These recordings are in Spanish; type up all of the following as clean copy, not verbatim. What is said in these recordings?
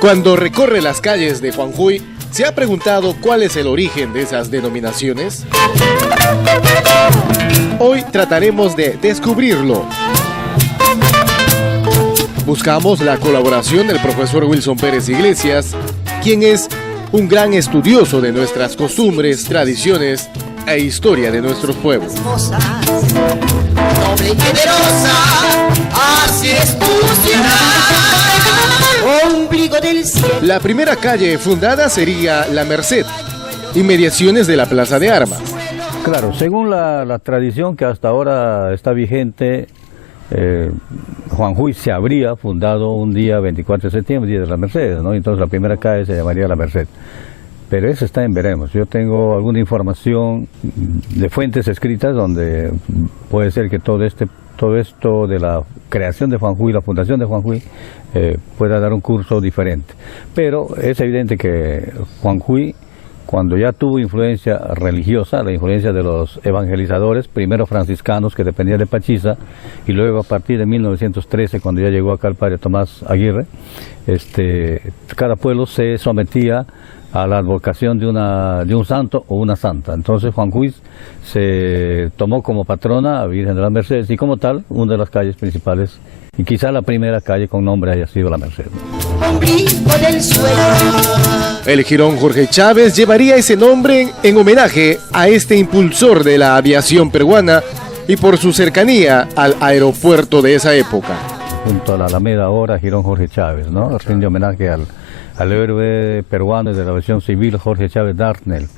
Cuando recorre las calles de Juanjuy, ¿se ha preguntado cuál es el origen de esas denominaciones? Hoy trataremos de descubrirlo. Buscamos la colaboración del profesor Wilson Pérez Iglesias, quien es un gran estudioso de nuestras costumbres, tradiciones e historia de nuestros pueblos. Noble y generosa, así es tu ciudad, ombligo del cielo. La primera calle fundada sería La Merced, inmediaciones de la Plaza de Armas. Claro, según la tradición que hasta ahora está vigente, Juanjuy se habría fundado un día 24 de septiembre, día de la Merced, ¿no? Entonces la primera calle se llamaría La Merced. Pero eso está en veremos. Yo tengo alguna información de fuentes escritas donde puede ser que todo esto de la creación de Juanjuy, la fundación de Juanjuy, pueda dar un curso diferente. Pero es evidente que Juanjuy, cuando ya tuvo influencia religiosa, la influencia de los evangelizadores, primero franciscanos que dependían de Pachiza, y luego a partir de 1913, cuando ya llegó acá el padre Tomás Aguirre, cada pueblo se sometía a la advocación de un santo o una santa. Entonces Juanjuy se tomó como patrona a Virgen de la Merced y como tal, una de las calles principales y quizá la primera calle con nombre haya sido La Merced. El jirón Jorge Chávez llevaría ese nombre en homenaje a este impulsor de la aviación peruana y por su cercanía al aeropuerto de esa época. Junto a la Alameda ahora, jirón Jorge Chávez, ¿no? Rinde homenaje al héroe peruano de la aviación civil Jorge Chávez Darnell,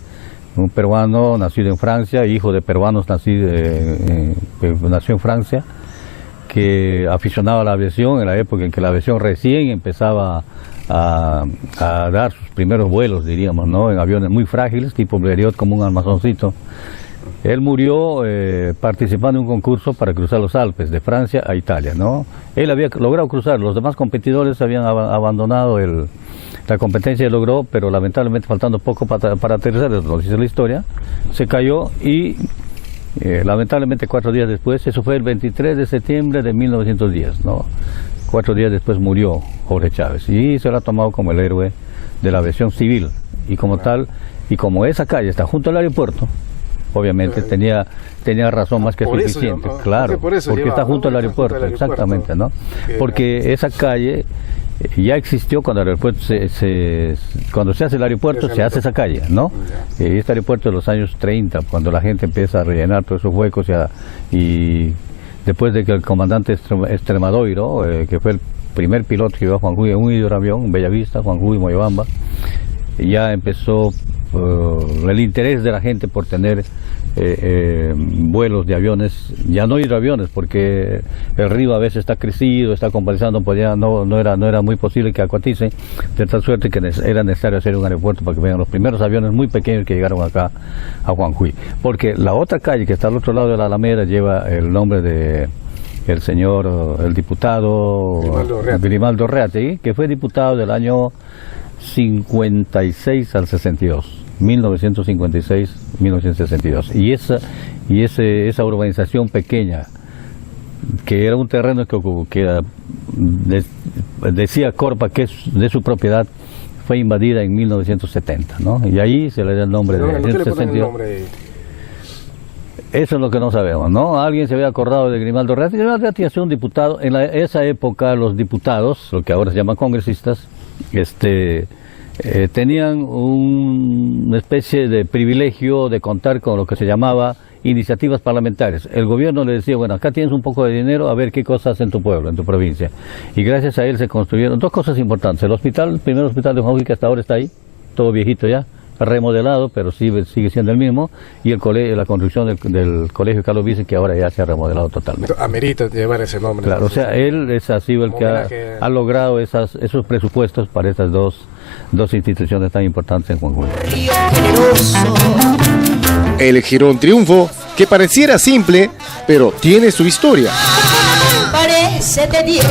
un peruano nacido en Francia, hijo de peruanos nació en Francia, que aficionaba a la aviación en la época en que la aviación recién empezaba a dar sus primeros vuelos, diríamos, ¿no? En aviones muy frágiles, tipo Blériot, como un armazoncito. Él murió participando en un concurso para cruzar los Alpes, de Francia a Italia, ¿no? Él había logrado cruzar, los demás competidores habían abandonado la competencia, logró, pero lamentablemente faltando poco para aterrizar, nos dice la historia, se cayó y lamentablemente 4 días después, eso fue el 23 de septiembre de 1910, ¿no? 4 días después murió Jorge Chávez y se lo ha tomado como el héroe de la aviación civil y como tal, y como esa calle está junto al aeropuerto, obviamente tenía razón más que suficiente, claro, porque está junto al aeropuerto, exactamente, ¿no? Porque esa calle ya existió cuando el aeropuerto cuando se hace el aeropuerto, se hace esa calle, ¿no? Este aeropuerto de los años 30, cuando la gente empieza a rellenar todos esos huecos y después de que el comandante Extremadoiro, que fue el primer piloto que llevó a Juanjuy en un hidroavión, Bellavista, Juanjuy, Moyobamba, ya empezó el interés de la gente por tener vuelos de aviones, ya no hidroaviones, porque el río a veces está crecido, está compadeciendo, pues ya no era muy posible que acuatice, de tal suerte que era necesario hacer un aeropuerto para que vengan los primeros aviones muy pequeños que llegaron acá a Juanjuy, porque la otra calle que está al otro lado de la Alameda lleva el nombre de el señor, el diputado Grimaldo Reategui, que fue diputado del año 56 al 62. 1956-1962 y esa urbanización pequeña que era un terreno que decía Corpa que es de su propiedad, fue invadida en 1970, ¿no? Y ahí se le da el nombre de 1962. Eso es lo que no sabemos, ¿no? Alguien se había acordado de Grimaldo Reategui. Grimaldo Reategui ha sido un diputado. En esa época los diputados, lo que ahora se llaman congresistas, tenían una especie de privilegio de contar con lo que se llamaba iniciativas parlamentarias. El gobierno le decía, bueno, acá tienes un poco de dinero, a ver qué cosas en tu pueblo, en tu provincia. Y gracias a él se construyeron dos cosas importantes. El primer hospital de Juanjuy, que hasta ahora está ahí, todo viejito ya, remodelado, pero sigue siendo el mismo, y la construcción del colegio Carlos Vice, que ahora ya se ha remodelado totalmente. Amerita llevar ese nombre. Claro, o sea, él ha sido el que ha logrado esos presupuestos para estas dos instituciones tan importantes en Juanjuy. El Jirón Triunfo, que pareciera simple, pero tiene su historia. Parece de dieta,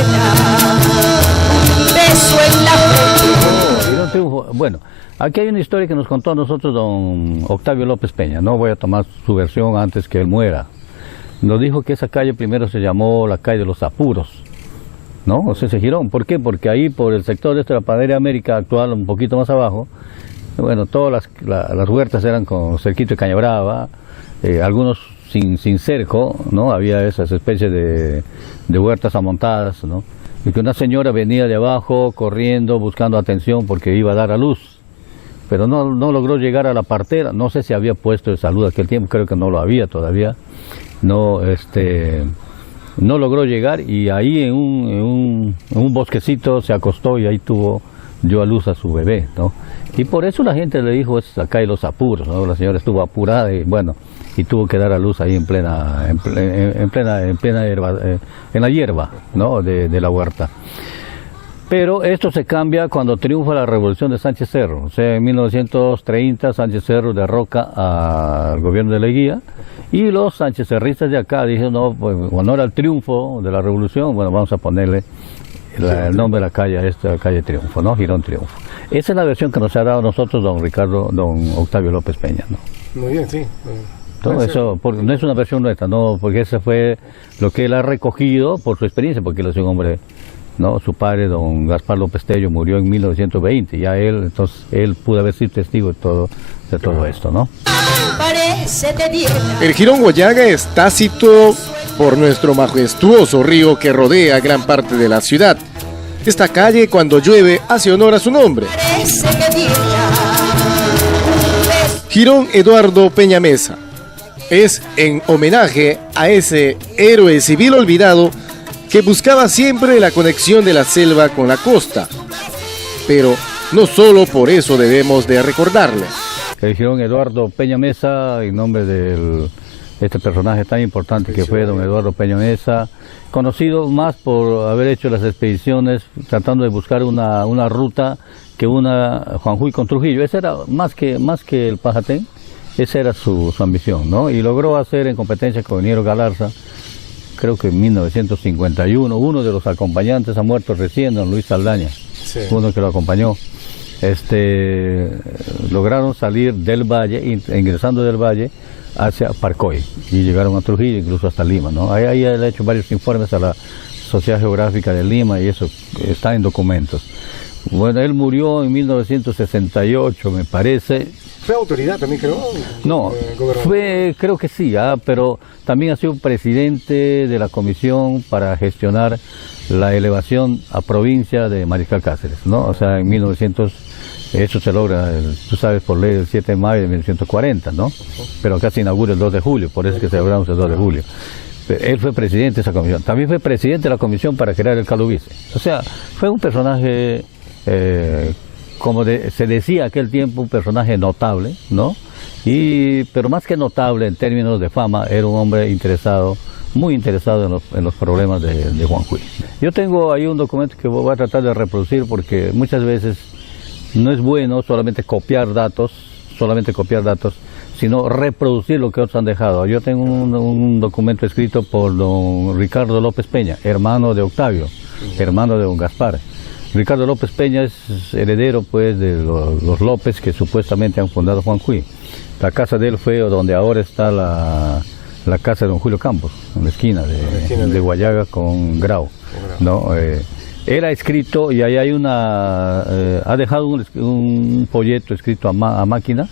beso en la frente. Jirón Triunfo, bueno, aquí hay una historia que nos contó a nosotros don Octavio López Peña, no voy a tomar su versión antes que él muera. Nos dijo que esa calle primero se llamó la calle de los Apuros, ¿no? José C. Girón. ¿Por qué? Porque ahí por el sector de la panadería América actual, un poquito más abajo, bueno, todas las huertas eran con cerquito de caña brava, algunos sin cerco, ¿no? Había esas especies de huertas amontadas, ¿no? Y que una señora venía de abajo corriendo, buscando atención porque iba a dar a luz, pero no logró llegar a la partera. No sé si había puesto de salud aquel tiempo, creo que no lo había todavía. No logró llegar y ahí en un bosquecito se acostó y ahí dio a luz a su bebé, ¿no? Y por eso la gente le dijo, es acá hay los apuros, ¿no? La señora estuvo apurada y bueno, y tuvo que dar a luz ahí en plena hierba, en la hierba, ¿no? de la huerta. Pero esto se cambia cuando triunfa la revolución de Sánchez Cerro. O sea, en 1930 Sánchez Cerro derroca al gobierno de Leguía y los sánchez-cerristas de acá dijeron, no, pues honor al triunfo de la revolución, bueno, vamos a ponerle el nombre de la calle a esta calle Triunfo, ¿no? Girón Triunfo. Esa es la versión que nos ha dado a nosotros don Octavio López Peña, ¿no? Muy bien, sí. Todo eso, no es una versión nuestra, no, porque ese fue lo que él ha recogido por su experiencia, porque él es un hombre, ¿no? Su padre, don Gaspar López Tello, murió en 1920, ya entonces él pudo haber sido testigo de todo esto, ¿no? El Girón Guayaga es tácito por nuestro majestuoso río que rodea gran parte de la ciudad. Esta calle, cuando llueve, hace honor a su nombre. Girón Eduardo Peña Mesa. Es en homenaje a ese héroe civil olvidado que buscaba siempre la conexión de la selva con la costa. Pero no solo por eso debemos de recordarle. El Girón Eduardo Peña Mesa, en nombre de este personaje tan importante que fue don Eduardo Peña Mesa, conocido más por haber hecho las expediciones tratando de buscar una ruta que una Juanjuy con Trujillo. Ese era más que el Pajatén, esa era su ambición, ¿no? Y logró hacer en competencia con Niero Galarza, creo que en 1951, uno de los acompañantes ha muerto recién, don Luis Saldaña, sí. Uno que lo acompañó. Lograron salir del valle, ingresando del valle hacia Parcoy, y llegaron a Trujillo, incluso hasta Lima, ¿no? Ahí él ha hecho varios informes a la Sociedad Geográfica de Lima y eso está en documentos. Bueno, él murió en 1968, me parece. ¿Fue autoridad también, creo? No, creo que sí, pero también ha sido presidente de la comisión para gestionar la elevación a provincia de Mariscal Cáceres, ¿no? O sea, en 1900, eso se logra, tú sabes, por ley del 7 de mayo de 1940, ¿no? Pero acá se inaugura el 2 de julio, por eso es que celebramos el 2 de julio. Él fue presidente de esa comisión, también fue presidente de la comisión para crear el Calubice. O sea, fue un personaje, como se decía aquel tiempo, un personaje notable, ¿no? Pero más que notable en términos de fama, era un hombre interesado, muy interesado en los problemas de Juanjuy. Yo tengo ahí un documento que voy a tratar de reproducir porque muchas veces no es bueno solamente copiar datos, sino reproducir lo que otros han dejado. Yo tengo un documento escrito por don Ricardo López Peña, hermano de Octavio, hermano de don Gaspar. Ricardo López Peña es heredero, pues, de los López que supuestamente han fundado Juanjuy. La casa de él fue donde ahora está la casa de don Julio Campos, en la esquina de Guayaga con Grau, ¿no? Él ha escrito, y ahí hay ha dejado un folleto escrito a máquina,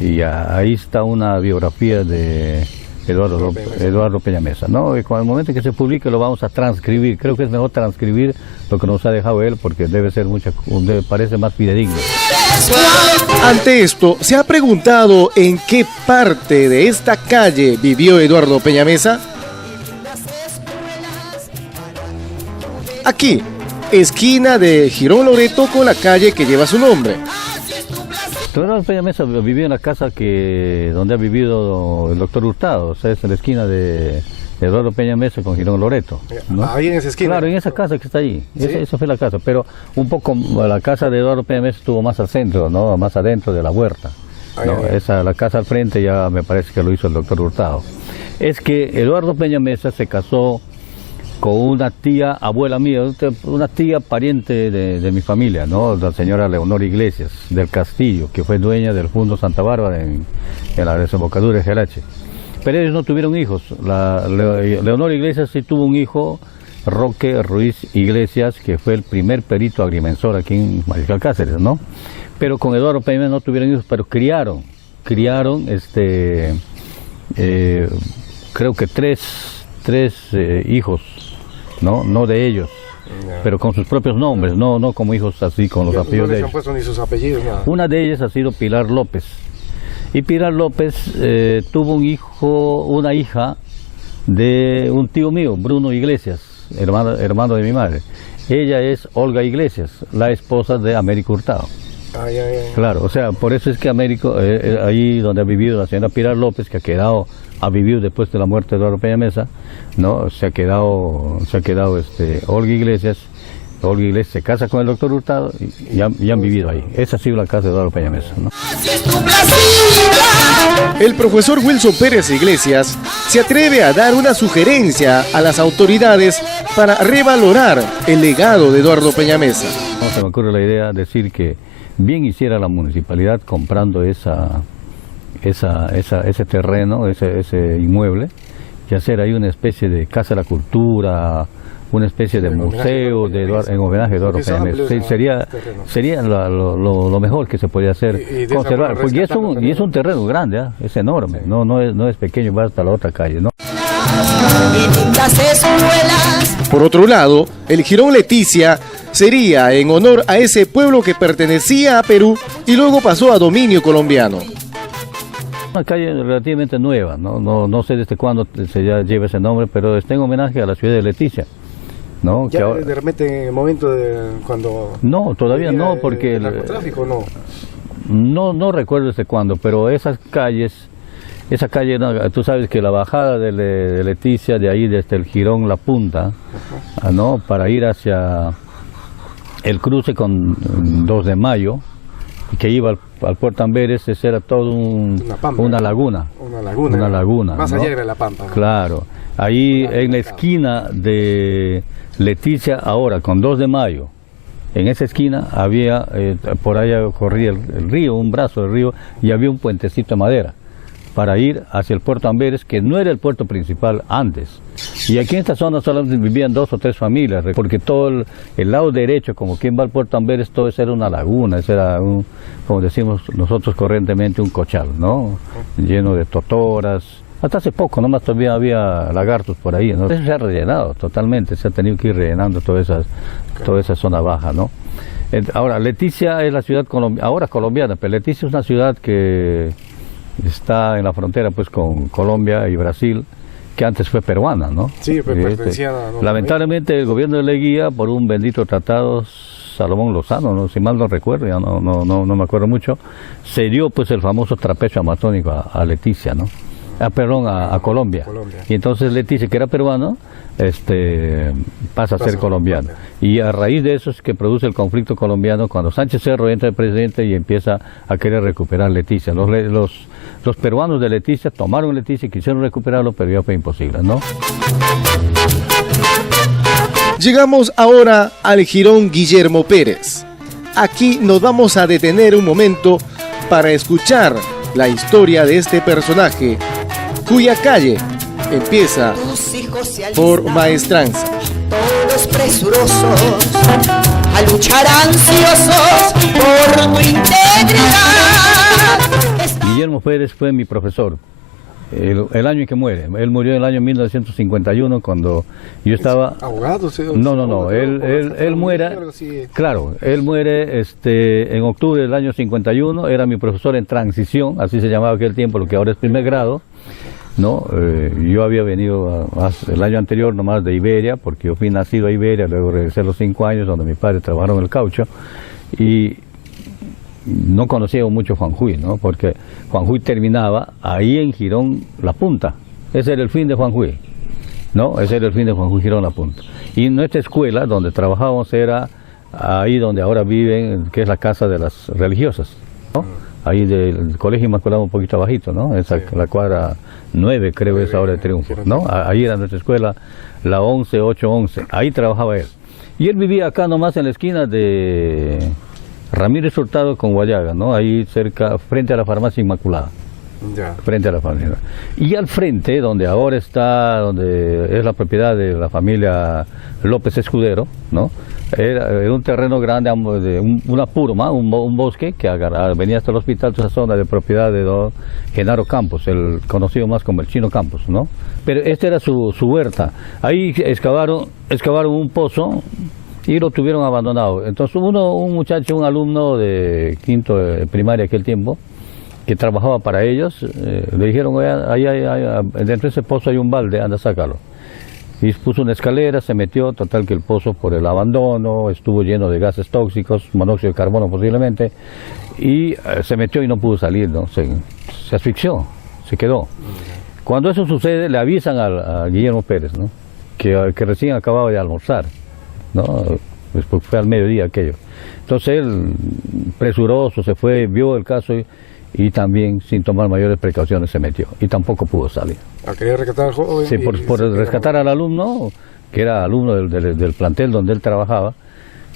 y ahí está una biografía de Eduardo Peña Mesa, ¿no? Y con el momento en que se publique lo vamos a transcribir. Creo que es mejor transcribir lo que nos ha dejado él porque parece más fidedigno. Ante esto, ¿se ha preguntado en qué parte de esta calle vivió Eduardo Peña Mesa? Aquí, esquina de Girón Loreto con la calle que lleva su nombre. Eduardo Peña Mesa vivió en la casa donde ha vivido el doctor Hurtado, o sea, es en la esquina de Eduardo Peña Mesa con Girón Loreto, ¿no? Ahí en esa esquina. Claro, en esa casa que está allí, ¿sí? Esa fue la casa, pero un poco la casa de Eduardo Peña Mesa estuvo más al centro, ¿no? Más adentro de la huerta, ¿no? La casa al frente ya me parece que lo hizo el doctor Hurtado. Es que Eduardo Peña Mesa se casó con una tía, abuela mía, una tía pariente de mi familia, ¿no? La señora Leonor Iglesias del Castillo, que fue dueña del Fundo Santa Bárbara en la desembocadura de Jerache. Pero ellos no tuvieron hijos. Leonor Iglesias sí tuvo un hijo Roque Ruiz Iglesias, que fue el primer perito agrimensor aquí en Mariscal Cáceres, ¿no? Pero con Eduardo Peña no tuvieron hijos, pero criaron, creo que tres hijos, ¿no? No de ellos, pero con sus propios nombres, no como hijos así con los apellidos de ellos. No les han puesto ni sus apellidos, nada. Una de ellas ha sido Pilar López. Y Pilar López tuvo una hija de un tío mío, Bruno Iglesias, hermano de mi madre. Ella es Olga Iglesias, la esposa de Américo Hurtado. Claro, o sea, por eso es que Américo, ahí donde ha vivido la señora Pilar López, que ha vivido después de la muerte de Eduardo Peña Mesa, ¿no? Se ha quedado Olga Iglesias se casa con el doctor Hurtado y han vivido ahí. Esa ha sido la casa de Eduardo Peña Mesa, ¿no? El profesor Wilson Pérez Iglesias se atreve a dar una sugerencia a las autoridades para revalorar el legado de Eduardo Peña Mesa. No se me ocurre la idea de decir que bien hiciera la municipalidad comprando ese terreno, ese inmueble, y hacer ahí una especie de casa de la cultura, una especie de museo en homenaje a Eduardo Peña Mesa. Sí, sería lo mejor que se podía hacer, conservar, porque es un terreno grande, ¿eh? Es enorme, no es pequeño, va hasta la otra calle, ¿no? Por otro lado, el Jirón Leticia sería en honor a ese pueblo que pertenecía a Perú y luego pasó a dominio colombiano. Una calle relativamente nueva, no sé desde cuándo se ya lleva ese nombre, pero está en homenaje a la ciudad de Leticia, ¿no? ¿Ya de repente en el momento de cuando...? No, todavía no, porque... ¿El narcotráfico no? No recuerdo desde cuándo, pero esa calle, tú sabes que la bajada de Leticia, de ahí desde el Jirón La Punta, ¿no? Para ir hacia el cruce con 2 de Mayo, que iba al Puerto Amberes, ese era todo una laguna. Una laguna. Más ¿no? allá era la Pampa, ¿no? Claro. Ahí en la esquina de Leticia, ahora con 2 de Mayo, en esa esquina había, por allá corría el río, un brazo del río, y había un puentecito de madera para ir hacia el Puerto Amberes, que no era el puerto principal antes. Y aquí en esta zona solamente vivían 2 o 3 familias, porque todo el lado derecho, como quien va al Puerto Amberes, todo eso era una laguna, eso era como decimos nosotros corrientemente, un cochal, ¿no? Lleno de totoras. Hasta hace poco, nomás todavía había lagartos por ahí, ¿no? Eso se ha rellenado totalmente, se ha tenido que ir rellenando toda esa zona baja, ¿no? Ahora, Leticia es la ciudad ahora colombiana, pero Leticia es una ciudad que está en la frontera pues con Colombia y Brasil, que antes fue peruana, ¿no? Sí, pertenecía a... Lamentablemente el gobierno de Leguía, por un bendito tratado Salomón Lozano, ¿no? Si mal no recuerdo, ya no me acuerdo mucho, se dio pues el famoso trapecio amazónico a Leticia, ¿no? A Colombia. Y entonces Leticia, que era peruano, pasa a ser colombiano. Y a raíz de eso es que produce el conflicto colombiano cuando Sánchez Cerro entra el presidente y empieza a querer recuperar Leticia. Los peruanos de Leticia tomaron Leticia y quisieron recuperarlo, pero ya fue imposible, ¿no? Llegamos ahora al Jirón Guillermo Pérez. Aquí nos vamos a detener un momento para escuchar la historia de este personaje, cuya calle empieza por Maestranza. Todos presurosos a luchar ansiosos por tu integridad. Guillermo Pérez fue mi profesor el año en que muere. Él murió en el año 1951 cuando yo estaba... ¿Abogado? No. Él muere... Claro, él muere en octubre del año 51. Era mi profesor en transición, así se llamaba aquel tiempo, lo que ahora es primer grado, ¿no? Yo había venido el año anterior nomás de Iberia, porque yo fui nacido a Iberia, luego regresé a los 5 años, donde mi padre trabajó en el caucho, y no conocía mucho Juanjuy, ¿no? Porque Juanjuy terminaba ahí en Jirón La Punta. Ese era el fin de Juanjuy, ¿no? Ese era el fin de Juanjuy, Jirón La Punta. Y nuestra escuela, donde trabajábamos, era ahí donde ahora viven, que es la casa de las religiosas, ¿no? Ahí del Colegio Inmaculado un poquito abajito, ¿no? Esa, la cuadra 9 creo es ahora de Triunfo, ¿no? Ahí era nuestra escuela, la 811. Ahí trabajaba él. Y él vivía acá nomás en la esquina de Ramírez Hurtado con Guayaga, ¿no? Ahí cerca, frente a la farmacia Inmaculada. Ya. Frente a la familia. Y al frente, donde ahora está, donde es la propiedad de la familia López Escudero, ¿no? Era un terreno grande, una purma, un bosque que venía hasta el hospital, esa zona de propiedad de don Genaro Campos, el conocido más como el Chino Campos, ¿no? Pero esta era su huerta. Ahí excavaron un pozo y lo tuvieron abandonado. Entonces un muchacho, un alumno de quinto de primaria aquel tiempo, que trabajaba para ellos, le dijeron, ahí dentro de ese pozo hay un balde, anda a sacarlo. Y puso una escalera, se metió, total que el pozo por el abandono estuvo lleno de gases tóxicos, monóxido de carbono posiblemente, y se metió y no pudo salir, ¿no? Se asfixió, se quedó. Cuando eso sucede, le avisan a Guillermo Pérez, ¿no? que recién acababa de almorzar, ¿no? Pues fue al mediodía aquello. Entonces él, presuroso, se fue, vio el caso y también, sin tomar mayores precauciones, se metió y tampoco pudo salir. Quería rescatar al joven. Sí, por rescatar al alumno, que era alumno del plantel donde él trabajaba,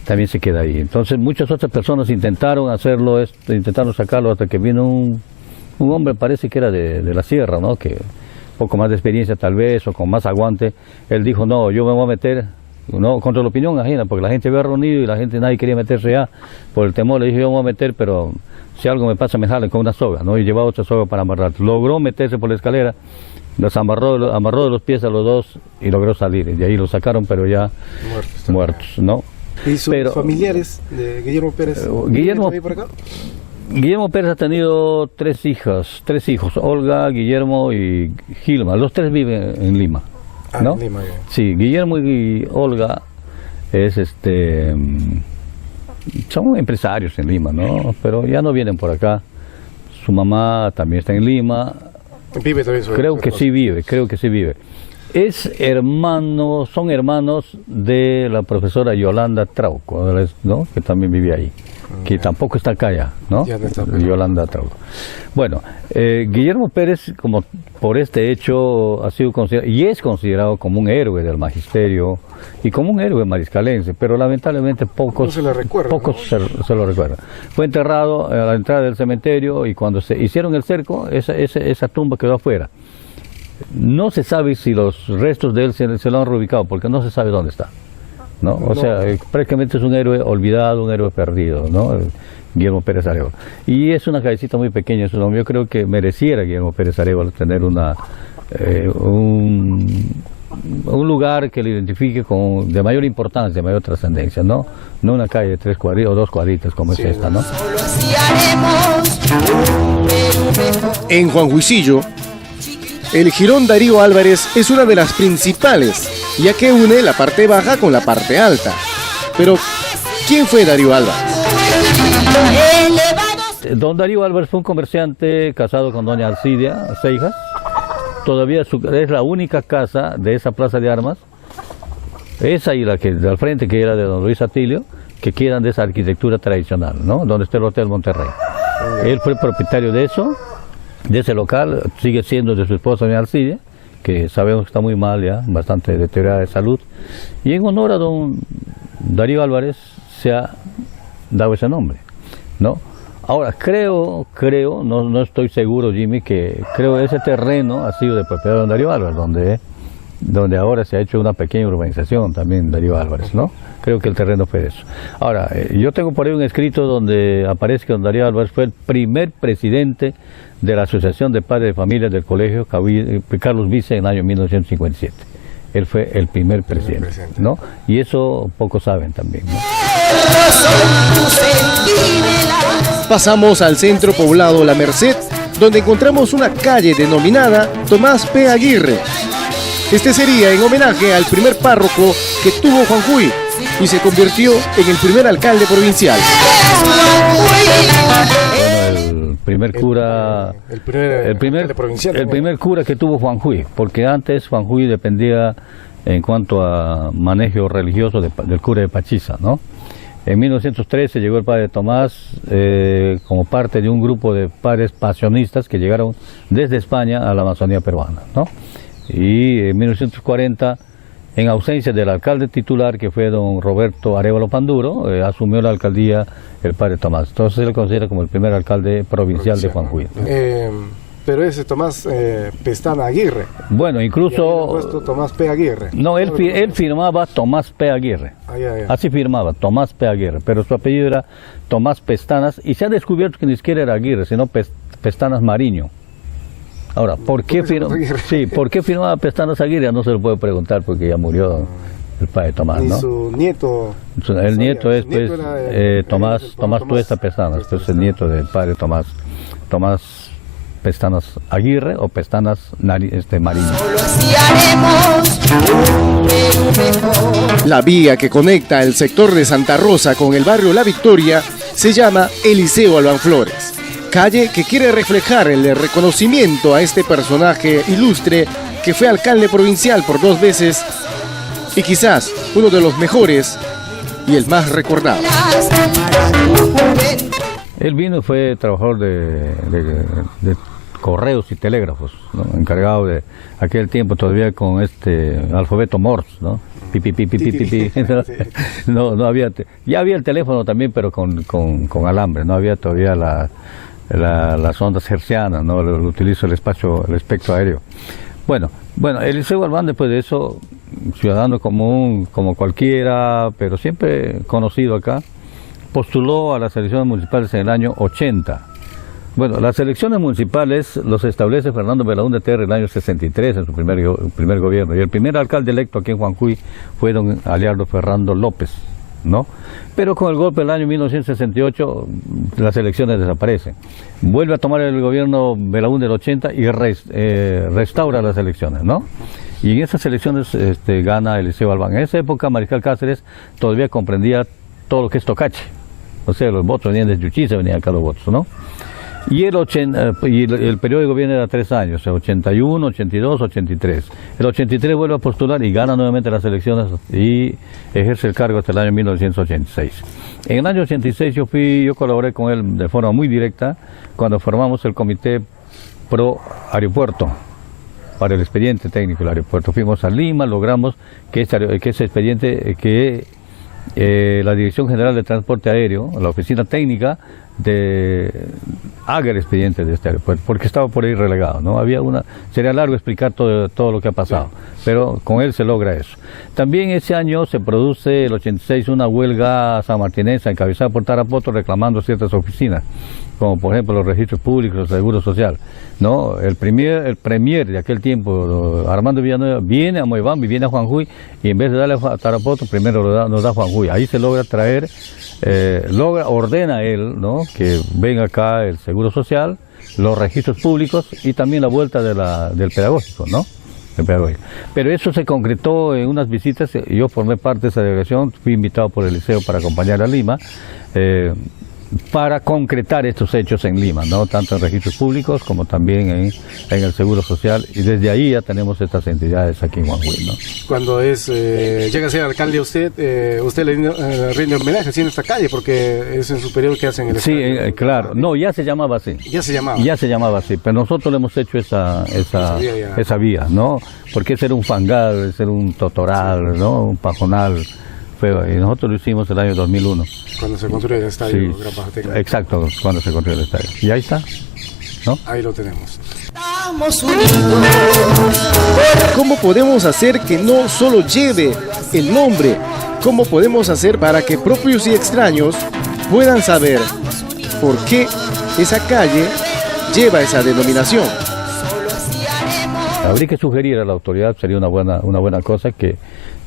también se queda ahí. Entonces muchas otras personas intentaron hacerlo, intentaron sacarlo, hasta que vino un hombre, parece que era de la sierra, ¿no? Que poco más de experiencia tal vez, o con más aguante. Él dijo, no, yo me voy a meter, no contra la opinión ajena, porque la gente había reunido y nadie quería meterse ya por el temor. Le dije, yo me voy a meter, pero si algo me pasa me jalen con una soga, ¿no? Y llevaba otra soga para amarrar. Logró meterse por la escalera, los amarró de los pies a los dos y logró salir. Y de ahí lo sacaron, pero ya muertos, ¿no? ¿Y sus familiares de Guillermo Pérez? Guillermo Pérez ha tenido tres hijos, Olga, Guillermo y Gilma. Los tres viven en Lima, ¿no? En Lima, ya. Sí, Guillermo y Olga son empresarios en Lima, ¿no? Pero ya no vienen por acá. Su mamá también está en Lima. ¿Vive también su Creo que sí vive. Son hermanos de la profesora Yolanda Trauco, ¿no? Que también vivía ahí. Que tampoco está acá ya, ¿no? Ya no está. Yolanda Trauco. Bueno, Guillermo Pérez, como por este hecho, ha sido considerado, y es considerado como un héroe del magisterio y como un héroe mariscalense, pero lamentablemente pocos se lo recuerdan. Fue enterrado a la entrada del cementerio y cuando se hicieron el cerco, esa tumba quedó afuera. No se sabe si los restos de él se lo han reubicado, porque no se sabe dónde está, ¿no? O sea, prácticamente es un héroe olvidado, un héroe perdido, ¿no? Guillermo Pérez Arevalo. Y es una cabecita muy pequeña su nombre. Yo creo que mereciera Guillermo Pérez Arevalo tener un lugar que le identifique de mayor importancia, de mayor trascendencia, ¿no? No una calle de 3 cuadritas o 2 cuadritas como es esta, ¿no? En Juan Juicillo, el jirón Darío Álvarez es una de las principales, ya que une la parte baja con la parte alta. Pero, ¿quién fue Darío Álvarez? Don Darío Álvarez fue un comerciante casado con doña Alcidia Seijas. Todavía es la única casa de esa plaza de armas, esa y la que de al frente, que era de don Luis Atilio, que quedan de esa arquitectura tradicional, ¿no? Donde está el Hotel Monterrey. Él fue el propietario de ese local, sigue siendo de su esposa doña Alcidia, que sabemos que está muy mal ya, bastante deteriorada de salud. Y en honor a don Darío Álvarez se ha dado ese nombre, ¿no? Ahora, creo, no estoy seguro, Jimmy, que creo ese terreno ha sido de propiedad de don Darío Álvarez, donde ahora se ha hecho una pequeña urbanización también Darío Álvarez, ¿no? Creo que el terreno fue de eso. Ahora, yo tengo por ahí un escrito donde aparece que don Darío Álvarez fue el primer presidente de la Asociación de Padres de Familia del Colegio Carlos Vice en el año 1957. Él fue el primer presidente, ¿no? Y eso pocos saben también, ¿no? Pasamos al centro poblado La Merced, donde encontramos una calle denominada Tomás P. Aguirre. Este sería en homenaje al primer párroco que tuvo Juanjuy y se convirtió en el primer alcalde provincial. El primer cura, el primer cura que tuvo Juanjuy, porque antes Juanjuy dependía en cuanto a manejo religioso del cura de Pachiza, ¿no? En 1913 llegó el padre Tomás como parte de un grupo de padres pasionistas que llegaron desde España a la Amazonía peruana, ¿no? Y en 1940, en ausencia del alcalde titular, que fue don Roberto Arevalo Panduro, asumió la alcaldía el padre Tomás. Entonces se le considera como el primer alcalde provincial de Juanjuy, ¿no? pero ese Tomás Pestana Aguirre. Bueno, incluso... Puesto Tomás P. Aguirre. No, él firmaba Tomás P. Aguirre. Así firmaba, Tomás P. Aguirre, pero su apellido era Tomás Pestanas, y se ha descubierto que ni siquiera era Aguirre, sino Pestanas Mariño. Ahora, ¿por qué firmaba Pestanas Aguirre? No se lo puede preguntar porque ya murió el padre Tomás, ¿no? Y su nieto... El nieto es, pues, Tomás Tuesta Pestanas, pues el nieto del padre Tomás Pestanas Aguirre o Pestanas Mariño. La vía que conecta el sector de Santa Rosa con el barrio La Victoria se llama Eliseo Albán Flores, calle que quiere reflejar el reconocimiento a este personaje ilustre que fue alcalde provincial por 2 veces y quizás uno de los mejores y el más recordado. Él vino y fue trabajador de correos y telégrafos, ¿no? Encargado de aquel tiempo todavía con este alfabeto Morse, ¿no? No había, ya había el teléfono también, pero con alambre, no había todavía las ondas hertzianas, ¿no? Lo utilizo el espectro aéreo. Bueno, Eliseo Albán, después de eso, ciudadano común como cualquiera, pero siempre conocido acá, postuló a las elecciones municipales en el año 80. Bueno, las elecciones municipales los establece Fernando Belaúnde Terry en el año 63, en su primer gobierno, y el primer alcalde electo aquí en Juancuy fue don Aliardo Ferrando López, ¿no? Pero con el golpe del año 1968 las elecciones desaparecen. Vuelve a tomar el gobierno Belaúnde del 80 y restaura las elecciones, ¿no? Y en esas elecciones gana Eliseo Albán. En esa época Mariscal Cáceres todavía comprendía todo lo que es Tocache. O sea, los votos venían de Chuchiza, venían acá los votos, ¿no? Y el periodo de gobierno era 3 años, 81, 82, 83. El 83 vuelve a postular y gana nuevamente las elecciones y ejerce el cargo hasta el año 1986. En el año 86 yo colaboré con él de forma muy directa cuando formamos el comité pro aeropuerto, para el expediente técnico del aeropuerto. Fuimos a Lima, logramos que ese expediente, la Dirección General de Transporte Aéreo, la oficina técnica, haga el expediente de este aeropuerto, porque estaba por ahí relegado, ¿no? Sería largo explicar todo lo que ha pasado, pero con él se logra eso. También ese año se produce, el 86, una huelga sanmartinense encabezada por Tarapoto reclamando ciertas oficinas, como por ejemplo los registros públicos, el seguro social, ¿no? El premier de aquel tiempo, Armando Villanueva, viene a Moibambi, viene a Juanjuy, y en vez de darle a Tarapoto, primero nos da Juanjuy. Ahí se logra traer, ordena él, ¿no? Que venga acá el seguro social, los registros públicos y también la vuelta del pedagógico, ¿no? Pero eso se concretó en unas visitas. Yo formé parte de esa delegación, fui invitado por el liceo para acompañar a Lima, para concretar estos hechos en Lima, ¿no? Tanto en registros públicos como también en el Seguro Social, y desde ahí ya tenemos estas entidades aquí en Juanjuy, ¿no? Cuando llega a ser alcalde usted le rinde homenaje así en esta calle, porque es en su periodo que hacen el estadio. Sí, claro, no, ya se llamaba así. Ya se llamaba así, pero nosotros le hemos hecho esa vía, ¿no? Porque ese era un fangal, ese era un totoral, ¿no? Un pajonal feo, y nosotros lo hicimos el año 2001. Cuando se construyó el estadio, sí, Gran Pajateca. Exacto, cuando se construyó el estadio. Y ahí está, ¿no? Ahí lo tenemos. ¿Cómo podemos hacer que no solo lleve el nombre? ¿Cómo podemos hacer para que propios y extraños puedan saber por qué esa calle lleva esa denominación? Habría que sugerir a la autoridad, sería una buena cosa, que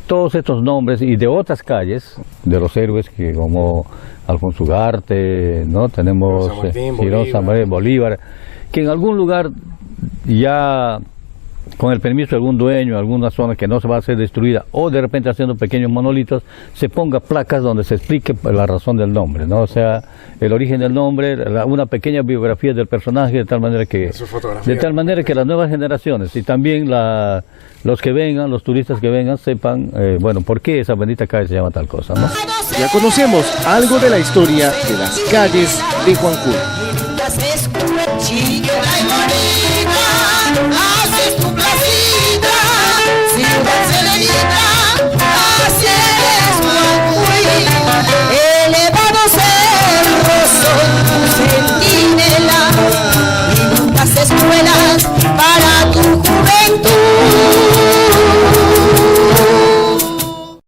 todos estos nombres y de otras calles, de los héroes que como Alfonso Ugarte, ¿no? Tenemos Girón San Martín, Bolívar, que en algún lugar ya con el permiso de algún dueño, alguna zona que no se va a hacer destruida, o de repente haciendo pequeños monolitos, se ponga placas donde se explique la razón del nombre, ¿no? O sea, el origen del nombre, una pequeña biografía del personaje, de tal manera que las nuevas generaciones y también los que vengan, los turistas que vengan, sepan, por qué esa bendita calle se llama tal cosa, ¿no? Ya conocemos algo de la historia de las calles de Juancuy.